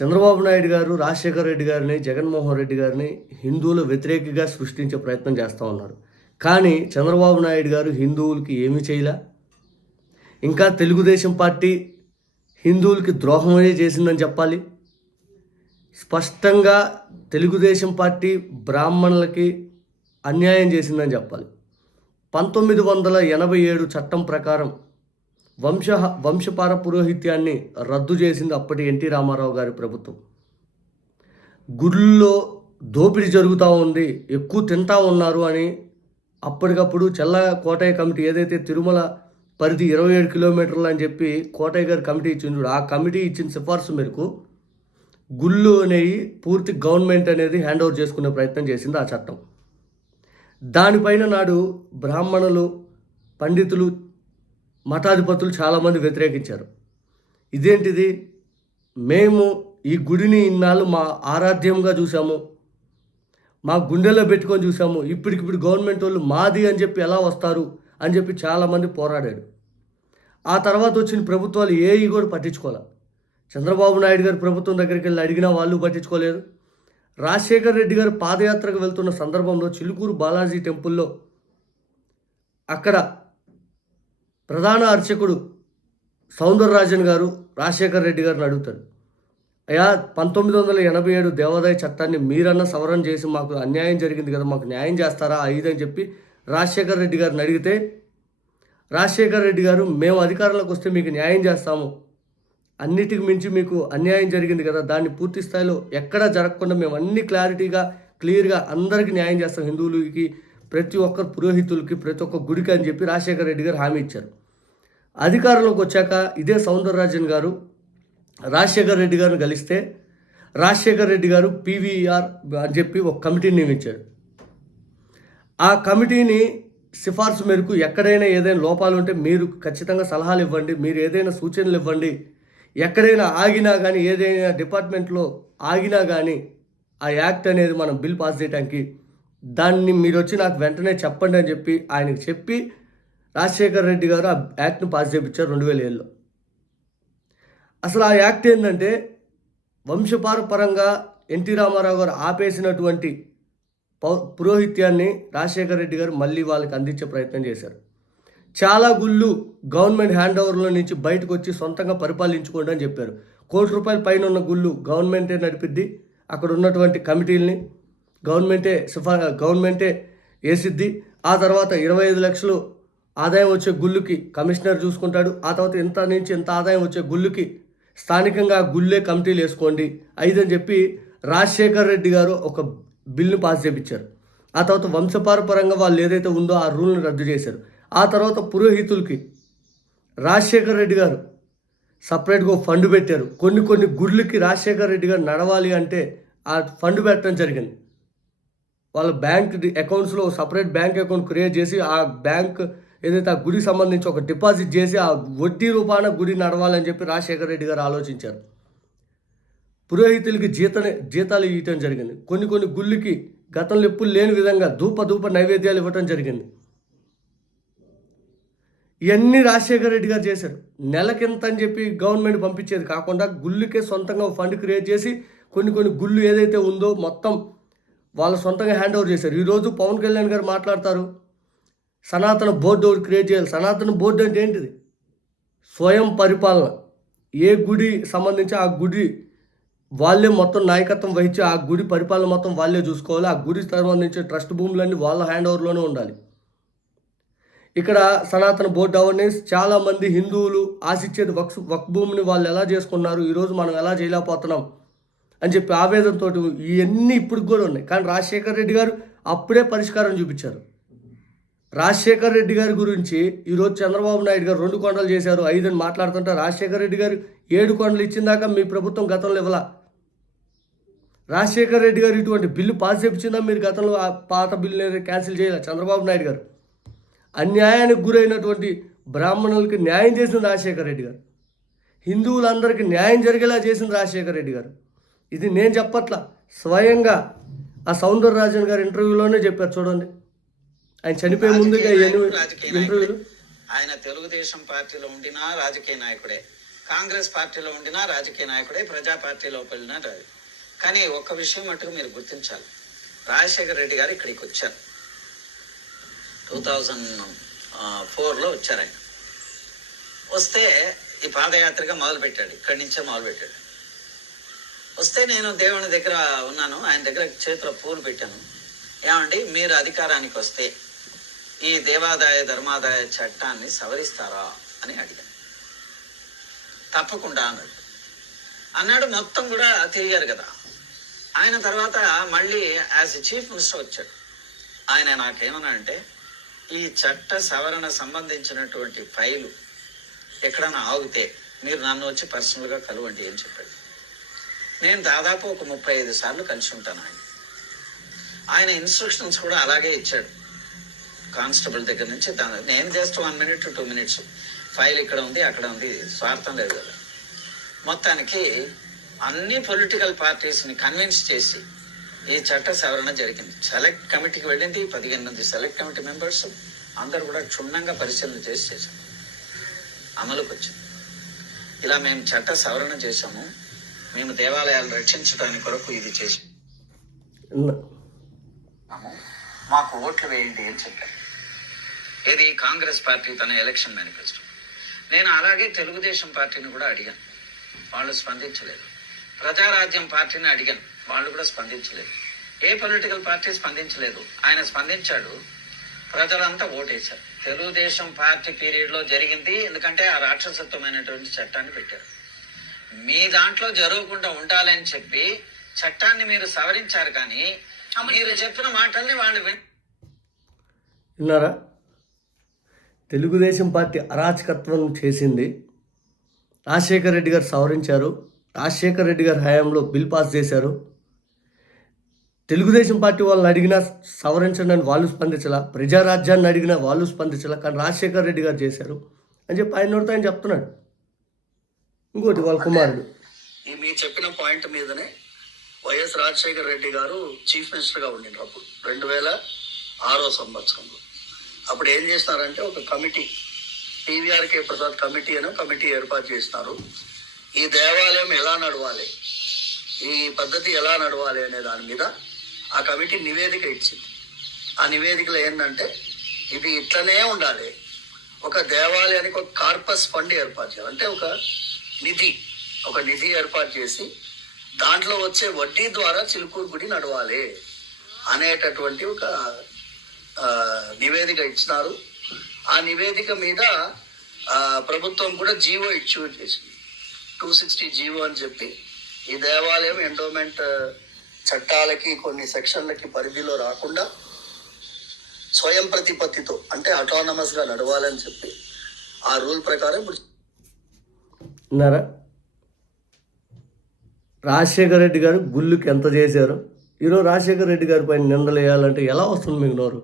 చంద్రబాబు నాయుడు గారు రాజశేఖర రెడ్డి గారిని, జగన్మోహన్ రెడ్డి గారిని హిందువుల వ్యతిరేకిగా సృష్టించే ప్రయత్నం చేస్తూ ఉన్నారు. కానీ చంద్రబాబు నాయుడు గారు హిందువులకి ఏమీ చేయలే. ఇంకా తెలుగుదేశం పార్టీ హిందువులకి ద్రోహమే చేసిందని చెప్పాలి. స్పష్టంగా తెలుగుదేశం పార్టీ బ్రాహ్మణులకి అన్యాయం చేసిందని చెప్పాలి. 1987 చట్టం ప్రకారం వంశపార పురోహిత్యాన్ని రద్దు చేసింది అప్పటి ఎన్టీ రామారావు గారి ప్రభుత్వం. గుళ్ళో దోపిడీ జరుగుతూ ఉంది, ఎక్కువ తింటా ఉన్నారు అని అప్పటికప్పుడు కోటయ్య కమిటీ ఏదైతే తిరుమల పరిధి 27 కిలోమీటర్లు అని చెప్పి కోటయ్య గారి కమిటీ ఇచ్చింది, ఆ కమిటీ ఇచ్చిన సిఫార్సు మేరకు గుళ్ళు అనేవి పూర్తి గవర్నమెంట్ అనేది హ్యాండ్ ఓవర్ చేసుకునే ప్రయత్నం చేసింది ఆ చట్టం. దానిపైన నాడు బ్రాహ్మణులు, పండితులు, మఠాధిపతులు చాలామంది వ్యతిరేకించారు. ఇదేంటిది, మేము ఈ గుడిని ఇన్నాళ్ళు మా ఆరాధ్యంగా చూసాము, మా గుండెల్లో పెట్టుకొని చూసాము, ఇప్పటికిప్పుడు గవర్నమెంట్ వాళ్ళు మాది అని చెప్పి ఎలా వస్తారు అని చెప్పి చాలామంది పోరాడారు. ఆ తర్వాత వచ్చిన ప్రభుత్వాలు ఏవి కూడా పట్టించుకోవాలి. చంద్రబాబు నాయుడు గారి ప్రభుత్వం దగ్గరికి వెళ్ళి అడిగినా వాళ్ళు పట్టించుకోలేదు. రాజశేఖర రెడ్డి గారు పాదయాత్రకు వెళ్తున్న సందర్భంలో చిలుకూరు బాలాజీ టెంపుల్లో అక్కడ ప్రధాన అర్చకుడు సౌందరరాజన్ గారు రాజశేఖర రెడ్డి గారిని అడుగుతాడు, అయ్యా 1987 దేవాదాయ చట్టాన్ని మీరన్నా సవరణ చేసి మాకు అన్యాయం జరిగింది కదా, మాకు న్యాయం చేస్తారా అని చెప్పి రాజశేఖర రెడ్డి గారిని అడిగితే, రాజశేఖర రెడ్డి గారు మేము అధికారంలోకి వస్తే మీకు న్యాయం చేస్తాము, అన్నిటికి మించి మీకు అన్యాయం జరిగింది కదా, దాన్ని పూర్తి స్థాయిలో ఎక్కడా జరగకుండా మేము అన్ని క్లియర్గా అందరికీ న్యాయం చేస్తాం, హిందువులకి, ప్రతి ఒక్కరు పురోహితులకి, ప్రతి ఒక్క గుడికి అని చెప్పి రాజశేఖర రెడ్డి గారు హామీ ఇచ్చారు. అధికారంలోకి వచ్చాక ఇదే సౌందరరాజన్ గారు రాజశేఖర రెడ్డి గారిని కలిస్తే రాజశేఖర రెడ్డి గారు పీవీఆర్ అని చెప్పి ఒక కమిటీని నియమించాడు. ఆ కమిటీని సిఫార్సు మేరకు ఎక్కడైనా ఏదైనా లోపాలు ఉంటే మీరు ఖచ్చితంగా సలహాలు ఇవ్వండి, మీరు ఏదైనా సూచనలు ఇవ్వండి, ఎక్కడైనా ఆగినా కానీ, ఏదైనా డిపార్ట్మెంట్లో ఆగినా కానీ ఆ యాక్ట్ అనేది మనం బిల్ పాస్ చేయడానికి దాన్ని మీరు వచ్చి నాకు వెంటనే చెప్పండి అని చెప్పి ఆయనకు చెప్పి రాజశేఖర రెడ్డి గారు ఆ యాక్ట్ని పాస్ చేయించారు 2007లో. అసలు ఆ యాక్ట్ ఏంటంటే వంశపారపరంగా ఎన్టీ రామారావు గారు ఆపేసినటువంటి పురోహిత్యాన్ని రాజశేఖర రెడ్డి గారు మళ్ళీ వాళ్ళకి అందించే ప్రయత్నం చేశారు. చాలా గుళ్ళు గవర్నమెంట్ హ్యాండ్ ఓవర్లో నుంచి బయటకు వచ్చి సొంతంగా పరిపాలించుకోండి అని చెప్పారు. ₹1 కోటి పైన ఉన్న గుళ్ళు గవర్నమెంటే నడిపిద్ది, అక్కడ ఉన్నటువంటి కమిటీలని గవర్నమెంటే వేసిద్ది. ఆ తర్వాత 25 లక్షలు ఆదాయం వచ్చే గుళ్ళుకి కమిషనర్ చూసుకుంటాడు. ఆ తర్వాత ఇంత నుంచి ఇంత ఆదాయం వచ్చే గుళ్ళుకి స్థానికంగా గుళ్ళే కమిటీలు వేసుకోండి అని చెప్పి రాజశేఖర రెడ్డి గారు ఒక బిల్లును పాస్ చేయించారు. ఆ తర్వాత వంశపారపరంగా వాళ్ళు ఏదైతే ఉందో ఆ రూల్ని రద్దు చేశారు. ఆ తర్వాత పురోహితులకి రాజశేఖర రెడ్డి గారు సపరేట్గా ఫండ్ పెట్టారు. కొన్ని గుళ్ళకి రాజశేఖర రెడ్డి గారు నడవాలి అంటే ఆ ఫండ్ పెట్టడం జరిగింది. వాళ్ళ బ్యాంక్ అకౌంట్స్లో సపరేట్ బ్యాంక్ అకౌంట్ క్రియేట్ చేసి ఆ బ్యాంక్ ఏదైతే ఆ గుడికి సంబంధించి ఒక డిపాజిట్ చేసి ఆ వడ్డీ రూపాన గుడి నడవాలని చెప్పి రాజశేఖర రెడ్డి గారు ఆలోచించారు. పురోహితులకి జీతాలు ఇవ్వటం జరిగింది. కొన్ని గుళ్ళకి గతంలో ఎప్పుడు లేని విధంగా ధూప నైవేద్యాలు ఇవ్వటం జరిగింది. ఇవన్నీ రాజశేఖర రెడ్డి గారు చేశారు. నెలకింత అని చెప్పి గవర్నమెంట్ పంపించేది కాకుండా గుళ్ళకే సొంతంగా ఫండ్ క్రియేట్ చేసి కొన్ని గుళ్ళు ఏదైతే ఉందో మొత్తం వాళ్ళ సొంతంగా హ్యాండ్ ఓవర్ చేశారు. ఈరోజు పవన్ కళ్యాణ్ గారు మాట్లాడతారు, సనాతన బోర్డు క్రియేట్ చేయాలి. సనాతన బోర్డు అంటే ఏంటిది? స్వయం పరిపాలన. ఏ గుడి సంబంధించి ఆ గుడి వాళ్ళే మొత్తం నాయకత్వం వహించి ఆ గుడి పరిపాలన మొత్తం వాళ్ళే చూసుకోవాలి. ఆ గుడి సంబంధించిన ట్రస్ట్ భూములన్నీ వాళ్ళ హ్యాండ్ ఓవర్లోనే ఉండాలి. ఇక్కడ సనాతన బోర్డు అవర్నెన్స్ చాలామంది హిందువులు ఆశించేది వక్ఫ్ భూమిని వాళ్ళు ఎలా చేసుకున్నారు, ఈరోజు మనం ఎలా చేయలేకపోతున్నాం అని చెప్పి ఆవేదనతో ఇవన్నీ ఇప్పుడు కూడా ఉన్నాయి. కానీ రాజశేఖర రెడ్డి గారు అప్పుడే పరిష్కారం చూపించారు. రాజశేఖర రెడ్డి గారి గురించి ఈరోజు చంద్రబాబు నాయుడు గారు 2 కొండలు చేశారు 5 అని మాట్లాడుతుంటే రాజశేఖర రెడ్డి గారు 7 కొండలు ఇచ్చిందాక మీ ప్రభుత్వం గతంలో ఇవ్వాల. రాజశేఖర రెడ్డి గారు ఇటువంటి బిల్లు పాస్ చేయించిందా మీరు గతంలో ఆ పాత బిల్లు క్యాన్సిల్ చేయాలి. చంద్రబాబు నాయుడు గారు అన్యాయానికి గురైనటువంటి బ్రాహ్మణులకి న్యాయం చేసింది రాజశేఖర రెడ్డి గారు. హిందువులందరికీ న్యాయం జరిగేలా చేసింది రాజశేఖర రెడ్డి గారు. ఇది నేను చెప్పట్లా, స్వయంగా ఆ సౌందరరాజన్ గారు ఇంటర్వ్యూలోనే చెప్పారు. చూడండి, ఆయన చనిపోయే ముందుగా ఇంటర్వ్యూలు. ఆయన తెలుగుదేశం పార్టీలో ఉండినా రాజకీయ నాయకుడే, కాంగ్రెస్ పార్టీలో ఉండినా రాజకీయ నాయకుడే, ప్రజా పార్టీలోకి వెళ్ళినా కానీ ఒక్క విషయం మటుకు మీరు గుర్తించాలి. రాజశేఖర రెడ్డి గారు ఇక్కడికి వచ్చారు, 2004లో వచ్చారు. ఆయన వస్తే ఈ పాదయాత్రగా మొదలుపెట్టాడు, ఇక్కడి నుంచే మొదలుపెట్టాడు. వస్తే నేను దేవుని దగ్గర ఉన్నాను, ఆయన దగ్గర చేతిలో పూలు పెట్టాను. ఏమండి, మీరు అధికారానికి వస్తే ఈ దేవాదాయ ధర్మాదాయ చట్టాన్ని సవరిస్తారా అని అడిగాను. తప్పకుండా అన్నాడు. మొత్తం కూడా తిరిగారు కదా. ఆయన తర్వాత మళ్ళీ యాజ్ ఎ చీఫ్ మినిస్టర్ వచ్చాడు. ఆయన నాకేమన్నాడంటే, ఈ చట్ట సవరణ సంబంధించినటువంటి ఫైలు ఎక్కడైనా ఆగితే మీరు నన్ను వచ్చి పర్సనల్గా కలవండి అని చెప్పాడు. నేను దాదాపు ఒక 35 సార్లు కలిసి ఉంటాను. ఆయన ఇన్స్ట్రక్షన్స్ కూడా అలాగే ఇచ్చాడు. కానిస్టేబుల్ దగ్గర నుంచి నేను just 1 minute to 2 minutes file ఇక్కడ ఉంది, అక్కడ ఉంది, స్వార్థం లేదు కదా. మొత్తానికి అన్ని పొలిటికల్ పార్టీస్ని కన్విన్స్ చేసి ఈ చట్ట సవరణ జరిగింది. సెలెక్ట్ కమిటీకి వెళ్ళింది. 15 మంది సెలెక్ట్ కమిటీ మెంబర్స్ అందరు కూడా క్షుణ్ణంగా పరిశీలన చేశారు. అమలుకి వచ్చింది. ఇలా మేము చట్ట సవరణ చేశాము, మేము దేవాలయాలు రక్షించడానికి కొరకు ఇది చేసాము, మాకు ఓట్లు వేయండి అని చెప్పారు. ఇది కాంగ్రెస్ పార్టీ తన ఎలక్షన్ మేనిఫెస్టో. నేను అలాగే తెలుగుదేశం పార్టీని కూడా అడిగాను, వాళ్ళు స్పందించలేదు. ప్రజారాజ్యం పార్టీని అడిగాను, వాళ్ళు కూడా స్పందించలేదు. ఏ పొలిటికల్ పార్టీ స్పందించలేదు. ఆయన స్పందించాడు, ప్రజలంతా ఓటేశారు. తెలుగుదేశం పార్టీ పీరియడ్లో జరిగింది, ఎందుకంటే ఆ రాక్షసత్వమైనటువంటి చట్టాన్ని పెట్టారు. మీ దాంట్లో జరగకుండా ఉండాలని చెప్పి చట్టాన్ని మీరు సవరించారు, కానీ మీరు చెప్పిన మాటల్ని వాళ్ళు విన్నారా? తెలుగుదేశం పార్టీ అరాచకత్వం చేసింది, రాజశేఖర రెడ్డి గారు సవరించారు. రాజశేఖర రెడ్డి గారి హయాంలో బిల్ పాస్ చేశారు. తెలుగుదేశం పార్టీ వాళ్ళని అడిగినా సవరించండి అని వాళ్ళు స్పందించాల, ప్రజారాజ్యాన్ని అడిగినా వాళ్ళు స్పందించాల, కానీ రాజశేఖర రెడ్డి గారు చేశారు అని చెప్పి ఆయన నోటితో ఆయన చెప్తున్నాడు. ఇంకోటి వాళ్ళ కుమారుడు మీరు చెప్పిన పాయింట్ మీదనే వైఎస్ రాజశేఖర రెడ్డి గారు చీఫ్ మినిస్టర్గా ఉండినారు అప్పుడు 2006 సంవత్సరంలో. అప్పుడు ఏం చేసినారంటే ఒక కమిటీ, టీవీఆర్కే ప్రసాద్ కమిటీ అని కమిటీ ఏర్పాటు చేసినారు. ఈ దేవాలయం ఎలా నడవాలి, ఈ పద్ధతి ఎలా నడవాలి అనే దాని మీద ఆ కమిటీ నివేదిక ఇచ్చింది. ఆ నివేదికలో ఏంటంటే, ఇది ఇట్లనే ఉండాలి, ఒక దేవాలయానికి ఒక కార్పస్ ఫండ్ ఏర్పాటు చేయాలి, అంటే ఒక నిధి ఏర్పాటు చేసి దాంట్లో వచ్చే వడ్డీ ద్వారా చిలుకూరు గుడి నడవాలి అనేటటువంటి ఒక నివేదిక ఇచ్చినారు. ఆ నివేదిక మీద ప్రభుత్వం కూడా జీవో ఇష్యూ చేసింది, 260 జీవో అని చెప్పి. ఈ దేవాలయం ఎండోమెంట్ చట్టాలకి కొన్ని సెక్షన్లకి పరిధిలో రాకుండా స్వయం ప్రతిపత్తితో, అంటే అటానమస్గా నడవాలని చెప్పి ఆ రూల్ ప్రకారం ఇప్పుడు రాజశేఖర రెడ్డి గారు గుళ్ళుకి ఎంత చేశారు. ఈరోజు రాజశేఖర రెడ్డి గారి పైన నిందలు వేయాలంటే ఎలా వస్తుంది మీకు నోరు?